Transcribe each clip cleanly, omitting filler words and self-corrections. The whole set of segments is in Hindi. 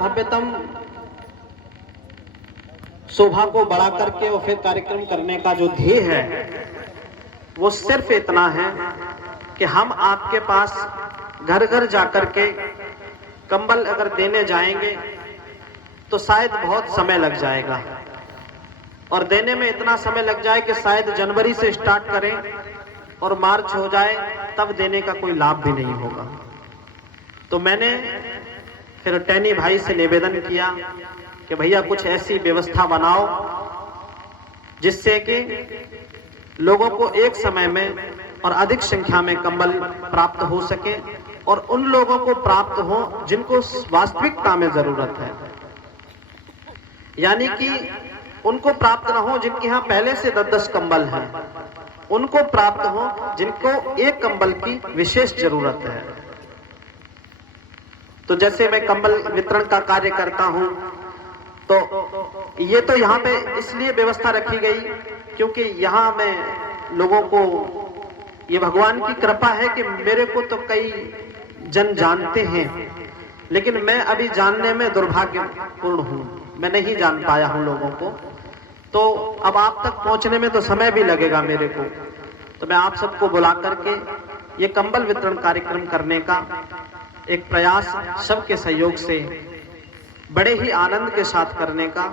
भव्यतम शोभा को बढ़ा करके और फिर कार्यक्रम करने का जो ध्येय है वो सिर्फ इतना है कि हम आपके पास घर घर जाकर के कंबल अगर देने जाएंगे तो शायद बहुत समय लग जाएगा, और देने में इतना समय लग जाए कि शायद जनवरी से स्टार्ट करें और मार्च हो जाए तब देने का कोई लाभ भी नहीं होगा। तो मैंने फिर टैनी भाई से निवेदन किया कि भैया कुछ ऐसी व्यवस्था बनाओ जिससे कि लोगों को एक समय में और अधिक संख्या में कंबल प्राप्त हो सके, और उन लोगों को प्राप्त हो जिनको वास्तविकता में जरूरत है, यानी कि उनको प्राप्त ना हो जिनके यहाँ पहले से 10-10 कंबल हैं, उनको प्राप्त हो जिनको एक कंबल की विशेष जरूरत है। तो जैसे मैं कंबल वितरण का कार्य करता हूं, तो ये तो यहाँ पे इसलिए व्यवस्था रखी गई क्योंकि यहाँ मैं लोगों को, ये भगवान की कृपा है कि मेरे को तो कई जन जानते हैं, लेकिन मैं अभी जानने में दुर्भाग्यपूर्ण हूँ, मैं नहीं जान पाया हूँ लोगों को। तो अब आप तक पहुंचने में तो समय भी लगेगा मेरे को, तो मैं आप सबको बुला करके ये कंबल वितरण कार्यक्रम करने का एक प्रयास सबके सहयोग से बड़े ही आनंद के साथ करने का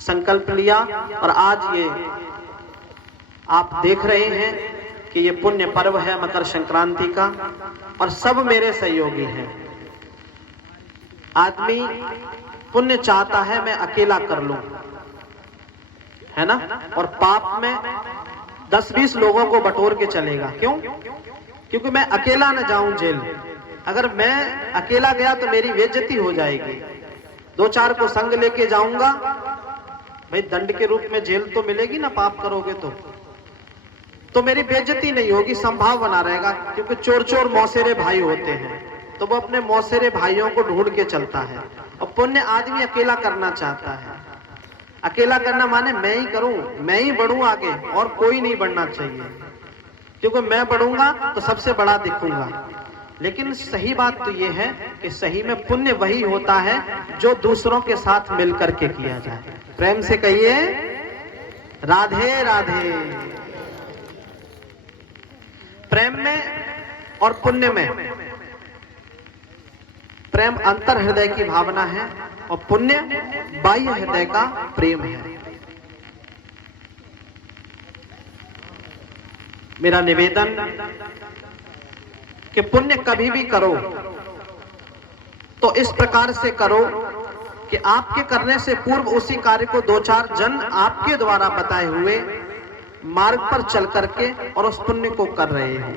संकल्प लिया। और आज ये आप देख रहे हैं कि ये पुण्य पर्व है मकर संक्रांति का, और सब मेरे सहयोगी हैं। आदमी पुण्य चाहता है मैं अकेला कर लूं, है ना, और पाप में 10-20 लोगों को बटोर के चलेगा। क्यों? क्योंकि मैं अकेला न जाऊं जेल। अगर मैं अकेला गया तो मेरी बेइज्जती हो जाएगी, 2-4 को संग लेके जाऊंगा, भाई दंड के रूप में जेल तो मिलेगी ना, पाप करोगे तो मेरी बेइज्जती नहीं होगी, संभाव बना रहेगा। क्योंकि चोर चोर मौसेरे भाई होते हैं, तो वो अपने मौसेरे भाइयों को ढूंढ के चलता है, और पुण्य आदमी अकेला करना चाहता है। अकेला करना माने मैं ही करूं, मैं ही बढ़ूं आगे, और कोई नहीं बढ़ना चाहिए, क्योंकि मैं बढ़ूंगा तो सबसे बड़ा दिखूंगा। लेकिन सही बात तो यह है कि सही में पुण्य वही होता है जो दूसरों के साथ मिलकर के किया जाए। प्रेम से कहिए राधे राधे। प्रेम में और पुण्य में, प्रेम अंतर हृदय की भावना है और पुण्य बाह्य हृदय का प्रेम है। मेरा निवेदन कि पुण्य कभी भी करो तो इस प्रकार से करो कि आपके करने से पूर्व उसी कार्य को 2-4 जन आपके द्वारा बताए हुए मार्ग पर चल करके और उस पुण्य को कर रहे हो।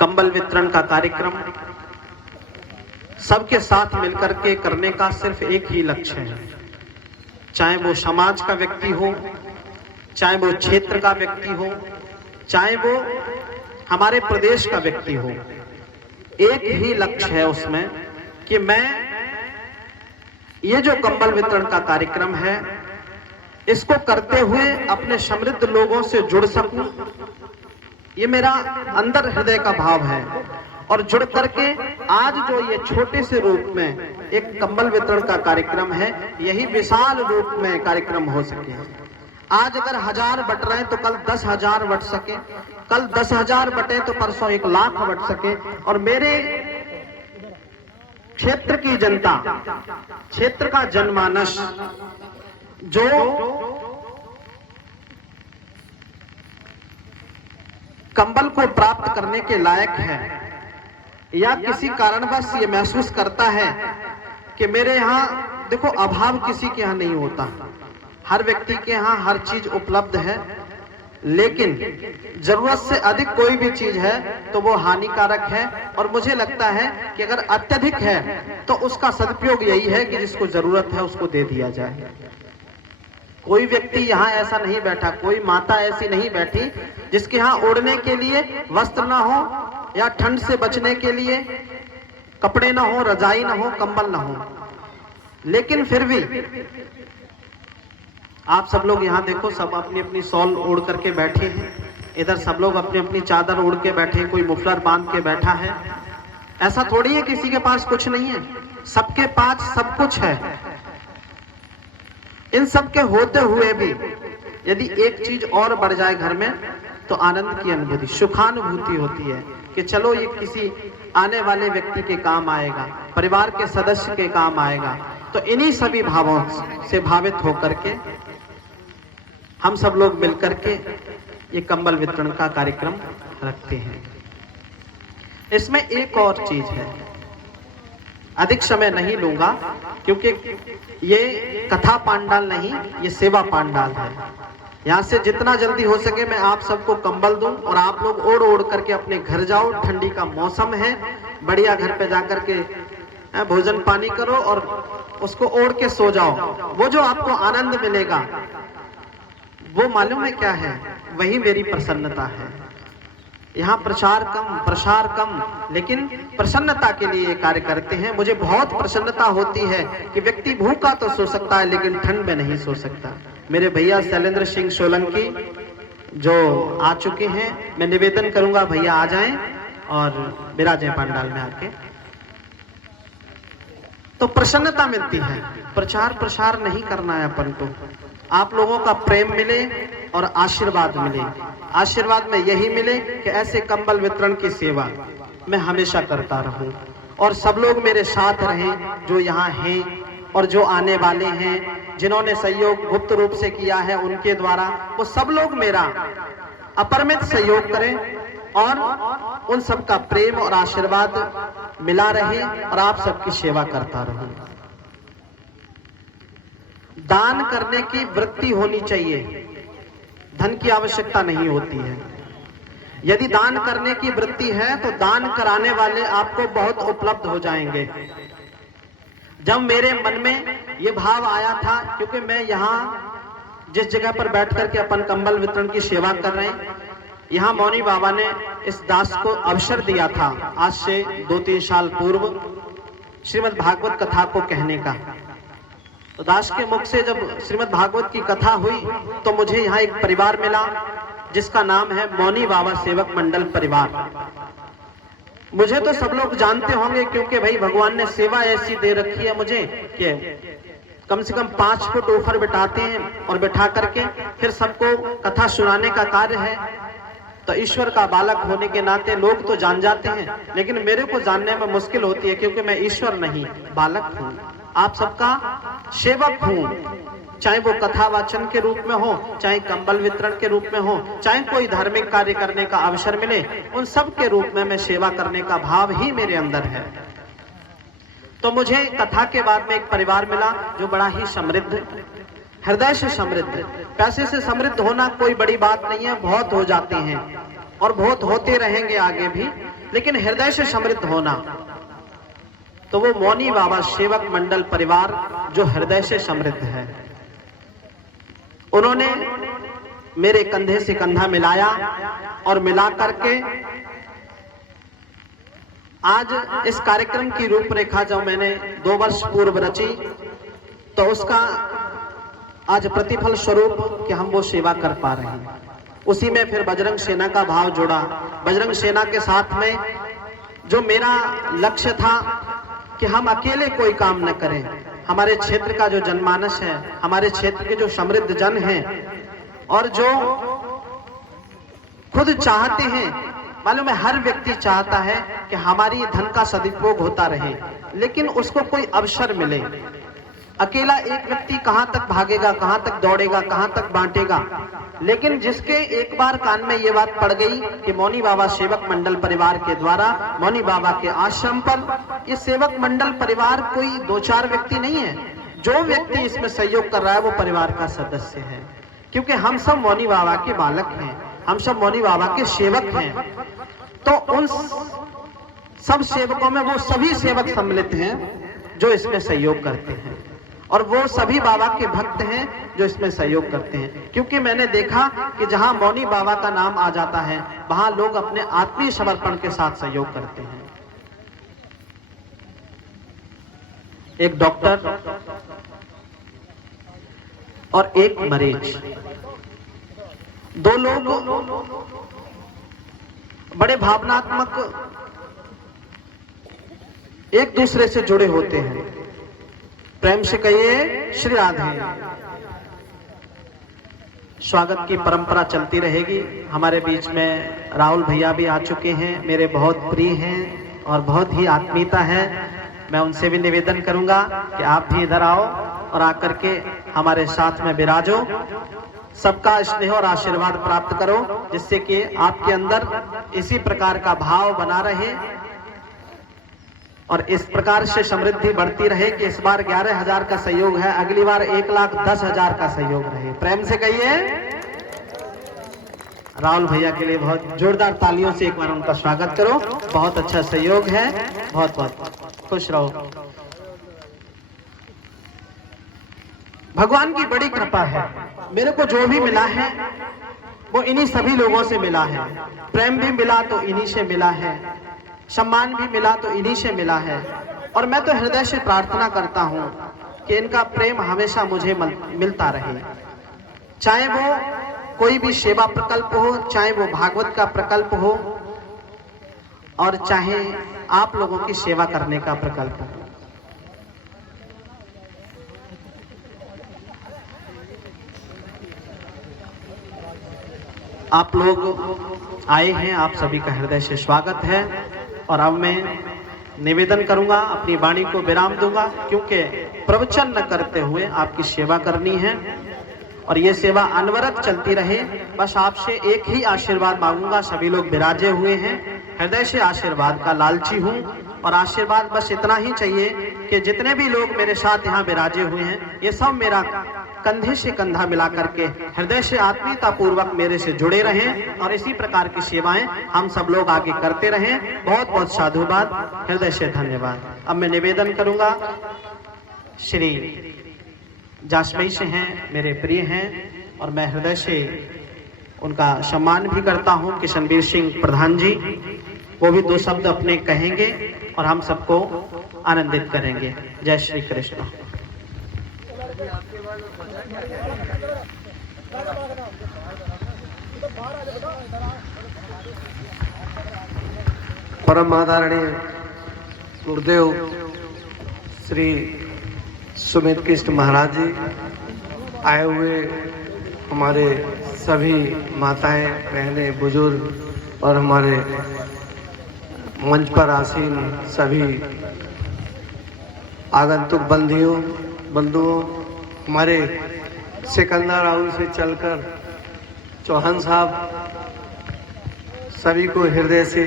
कंबल वितरण का कार्यक्रम सबके साथ मिलकर के करने का सिर्फ एक ही लक्ष्य है, चाहे वो समाज का व्यक्ति हो, चाहे वो क्षेत्र का व्यक्ति हो, चाहे वो हमारे प्रदेश का व्यक्ति हो। एक ही लक्ष्य है उसमें कि मैं ये जो कंबल वितरण का कार्यक्रम है इसको करते हुए अपने समृद्ध लोगों से जुड़ सकूं। ये मेरा अंदर हृदय का भाव है, और जुड़ करके आज जो ये छोटे से रूप में एक कंबल वितरण का कार्यक्रम है, यही विशाल रूप में कार्यक्रम हो सके। आज अगर 1000 बट रहे हैं तो कल 10,000 बट सके, कल 10,000 बटे तो परसों 1,00,000 बट सके। और मेरे क्षेत्र की जनता, क्षेत्र का जनमानस जो कंबल को प्राप्त करने के लायक है, या किसी कारणवश ये महसूस करता है कि मेरे यहाँ, देखो अभाव किसी के यहाँ नहीं होता, हर व्यक्ति के यहाँ हर चीज उपलब्ध है, लेकिन जरूरत से अधिक कोई भी चीज है तो वो हानिकारक है। और मुझे लगता है कि अगर अत्यधिक है तो उसका सदुपयोग यही है कि जिसको जरूरत है उसको दे दिया जाए। कोई व्यक्ति यहाँ ऐसा नहीं बैठा, कोई माता ऐसी नहीं बैठी जिसके यहाँ ओढ़ने के लिए वस्त्र ना हो, या ठंड से बचने के लिए कपड़े ना हो, रजाई ना हो, कंबल ना हो, लेकिन फिर भी आप सब लोग यहाँ देखो, सब अपनी अपनी शॉल ओढ़ करके बैठे हैं। इधर सब लोग अपनी अपनी चादर ओढ़ के बैठे, कोई मुफलर बांध के बैठा है। ऐसा थोड़ी है किसी के पास कुछ नहीं है, सबके पास सब कुछ है। इन सब के होते हुए भी यदि एक चीज और बढ़ जाए घर में तो आनंद की अनुभूति, सुखानुभूति होती है कि चलो ये किसी आने वाले व्यक्ति के काम आएगा, परिवार के सदस्य के काम आएगा। तो इन्हीं सभी भावों से भावित होकर के हम सब लोग मिलकर के ये कंबल वितरण का कार्यक्रम रखते हैं। इसमें एक और चीज है, अधिक समय नहीं लूंगा क्योंकि ये कथा पांडाल नहीं, ये सेवा पांडाल है। यहाँ से जितना जल्दी हो सके मैं आप सबको कंबल दूं और आप लोग ओढ़ ओढ़ करके अपने घर जाओ। ठंडी का मौसम है, बढ़िया घर पे जाकर के भोजन पानी करो और उसको ओढ़ के सो जाओ। वो जो आपको आनंद मिलेगा वो मालूम है क्या है? वही मेरी प्रसन्नता है। यहाँ प्रचार कम, प्रसार कम, लेकिन प्रसन्नता के लिए कार्य करते हैं। मुझे बहुत प्रसन्नता होती है कि व्यक्ति भूखा तो सो सकता है लेकिन ठंड में नहीं सो सकता। मेरे भैया शैलेंद्र सिंह सोलंकी जो आ चुके हैं, मैं निवेदन करूंगा भैया आ जाएं और विराजें पंडाल में आके। तो प्रसन्नता मिलती है। प्रचार प्रसार नहीं करना है अपन को, आप लोगों का प्रेम मिले और आशीर्वाद मिले। आशीर्वाद में यही मिले कि ऐसे कंबल वितरण की सेवा मैं हमेशा करता रहूं और सब लोग मेरे साथ रहें, जो यहाँ हैं और जो आने वाले हैं, जिन्होंने सहयोग गुप्त रूप से किया है उनके द्वारा, वो सब लोग मेरा अपरिमित सहयोग करें और उन सब का प्रेम और आशीर्वाद मिला रहे और आप सबकी सेवा करता रहूं। दान करने की वृत्ति होनी चाहिए, धन की आवश्यकता नहीं होती है। यदि दान करने की वृत्ति है तो दान कराने वाले आपको बहुत उपलब्ध हो जाएंगे। जब मेरे मन में ये भाव आया था, क्योंकि मैं यहाँ जिस जगह पर बैठ करके अपन कंबल वितरण की सेवा कर रहे हैं, यहाँ मौनी बाबा ने इस दास को अवसर दिया था आज से 2-3 साल पूर्व श्रीमद् भागवत कथा को कहने का। तो दास के मुख से जब श्रीमद् भागवत की कथा हुई तो मुझे यहाँ एक परिवार मिला जिसका नाम है मौनी बाबा सेवक मंडल परिवार। मुझे तो सब लोग जानते होंगे क्योंकि भाई भगवान ने सेवा ऐसी दे रखी है मुझे कि कम से कम 5 फुट ऊपर बिठाते हैं और बिठा करके फिर सबको कथा सुनाने का कार्य है। तो ईश्वर का बालक होने के नाते लोग तो जान जाते हैं, लेकिन मेरे को जानने में मुश्किल होती है क्योंकि मैं ईश्वर नहीं बालक हूँ, आप सबका सेवक हूँ। चाहे वो कथा वाचन के रूप में हो, चाहे कंबल वितरण के रूप में हो, चाहे कोई धार्मिक कार्य करने का अवसर मिले, उन सब के रूप में मैं सेवा करने का भाव ही मेरे अंदर है। तो मुझे कथा के बाद में एक परिवार मिला जो बड़ा ही समृद्ध, हृदय से समृद्ध। पैसे से समृद्ध होना कोई बड़ी बात नहीं है, बहुत हो जाते हैं और बहुत होते रहेंगे आगे भी, लेकिन हृदय से समृद्ध होना, तो वो मौनी बाबा सेवक मंडल परिवार जो हृदय से समृद्ध है। उन्होंने मेरे कंधे से कंधा मिलाया और मिला करके आज इस कार्यक्रम की रूपरेखा जब मैंने 2 वर्ष पूर्व रची तो उसका आज प्रतिफल स्वरूप कि हम वो सेवा कर पा रहे हैं। उसी में फिर बजरंग सेना का भाव जोड़ा। बजरंग सेना के साथ में जो मेरा लक्ष्य था कि हम अकेले कोई काम न करें, हमारे क्षेत्र का जो जनमानस है, हमारे क्षेत्र के जो समृद्ध जन हैं और जो खुद चाहते हैं, मालूम है हर व्यक्ति चाहता है कि हमारी धन का सदुपयोग होता रहे, लेकिन उसको कोई अवसर मिले। अकेला एक व्यक्ति कहां तक भागेगा, कहां तक दौड़ेगा, कहां तक बांटेगा। लेकिन जिसके एक बार कान में ये बात पड़ गई कि मौनी बाबा सेवक मंडल परिवार के द्वारा मौनी बाबा के आश्रम पर, ये सेवक मंडल परिवार कोई 2-4 व्यक्ति नहीं है, जो व्यक्ति इसमें सहयोग कर रहा है वो परिवार का सदस्य है। क्योंकि हम सब मौनी बाबा के बालक हैं, हम सब मौनी बाबा के सेवक हैं। तो उन सब सेवकों में वो सभी सेवक सम्मिलित हैं जो इसमें सहयोग करते हैं और वो सभी बाबा के भक्त हैं जो इसमें सहयोग करते हैं। क्योंकि मैंने देखा कि जहां मौनी बाबा का नाम आ जाता है वहां लोग अपने आत्मीय समर्पण के साथ सहयोग करते हैं। एक डॉक्टर और एक मरीज, दो लोग बड़े भावनात्मक एक दूसरे से जुड़े होते हैं। प्रेम से कहिए श्री राधे। स्वागत की परंपरा चलती रहेगी। हमारे बीच में राहुल भैया भी आ चुके हैं, मेरे बहुत प्रिय हैं और बहुत ही आत्मीयता है। मैं उनसे भी निवेदन करूंगा कि आप भी इधर आओ और आकर के हमारे साथ में विराजो। सबका स्नेह और आशीर्वाद प्राप्त करो, जिससे कि आपके अंदर इसी प्रकार का भाव बना रहे और इस प्रकार से समृद्धि बढ़ती रहे कि इस बार 11,000 का सहयोग है, अगली बार 1,10,000 का सहयोग रहे। प्रेम से कहिए। राहुल भैया के लिए बहुत जोरदार तालियों से एक बार उनका स्वागत करो। बहुत अच्छा सहयोग है, बहुत बहुत खुश रहो। भगवान की बड़ी कृपा है, मेरे को जो भी मिला है वो इन्हीं सभी लोगों से मिला है। प्रेम भी मिला तो इन्हीं से मिला है, सम्मान भी मिला तो इन्हीं से मिला है। और मैं तो हृदय से प्रार्थना करता हूं कि इनका प्रेम हमेशा मुझे मिलता रहे। चाहे वो कोई भी सेवा प्रकल्प हो, चाहे वो भागवत का प्रकल्प हो, और चाहे आप लोगों की सेवा करने का प्रकल्प हो। आप लोग आए हैं, आप सभी का हृदय से स्वागत है। और अब मैं निवेदन करूंगा, अपनी वाणी को विराम दूंगा, क्योंकि प्रवचन न करते हुए आपकी सेवा करनी है और ये सेवा अनवरत चलती रहे। बस आपसे एक ही आशीर्वाद मांगूंगा। सभी लोग विराजे हुए हैं, हृदय से आशीर्वाद का लालची हूं और आशीर्वाद बस इतना ही चाहिए कि जितने भी लोग मेरे साथ यहाँ विराजे हुए हैं, ये सब मेरा कंधे से कंधा मिला करके हृदय से आत्मीयता पूर्वक मेरे से जुड़े रहें और इसी प्रकार की सेवाएं हम सब लोग आगे करते रहें। बहुत बहुत साधुवाद, हृदय से धन्यवाद। अब मैं निवेदन करूंगा, श्री जासमई से हैं, मेरे प्रिय हैं और मैं हृदय से उनका सम्मान भी करता हूं। किशनवीर सिंह प्रधान जी, वो भी 2 शब्द अपने कहेंगे और हम सबको आनंदित करेंगे। जय श्री कृष्ण। परम आदरणीय गुरुदेव श्री सुमित कृष्ण महाराज जी, आए हुए हमारे सभी माताएं, बहनें, बुजुर्ग और हमारे मंच पर आसीन सभी आगंतुक बंधुओं, हमारे सिकंदर राहुल से चलकर चौहान साहब, सभी को हृदय से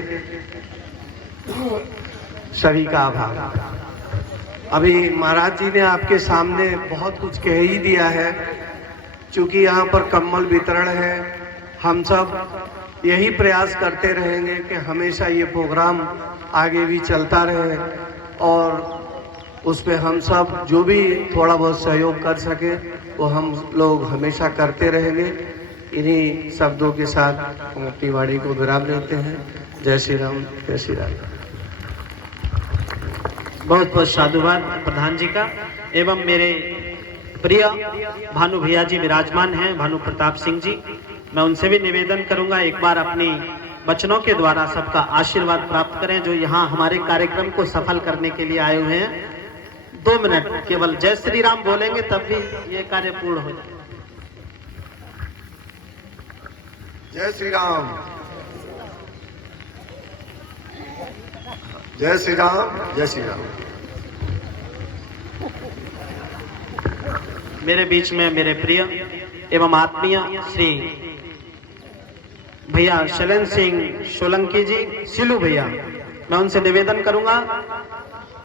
सभी का आभार। अभी महाराज जी ने आपके सामने बहुत कुछ कह ही दिया है। चूँकि यहाँ पर कम्बल वितरण है, हम सब यही प्रयास करते रहेंगे कि हमेशा ये प्रोग्राम आगे भी चलता रहे और उस पर हम सब जो भी थोड़ा बहुत सहयोग कर सके वो हम लोग हमेशा करते रहेंगे। इन्हीं शब्दों के साथ हम अपनी वाणी को विराम देते हैं। जय श्री राम, जय श्री राम। बहुत बहुत साधुवाद प्रधान जी का। एवं मेरे प्रिय भानु भैया जी विराजमान हैं, भानु प्रताप सिंह जी, मैं उनसे भी निवेदन करूंगा एक बार अपनी वचनों के द्वारा सबका आशीर्वाद प्राप्त करें, जो यहाँ हमारे कार्यक्रम को सफल करने के लिए आए हुए हैं। 2 मिनट केवल जय श्री राम बोलेंगे तब भी ये कार्य पूर्ण हो जाए। जय श्री राम, जय श्री राम, जय श्री राम। मेरे बीच में मेरे प्रिय एवं आत्मीय श्री भैया शैलेंद्र सिंह सोलंकी जी, सिलू भैया, मैं उनसे निवेदन करूंगा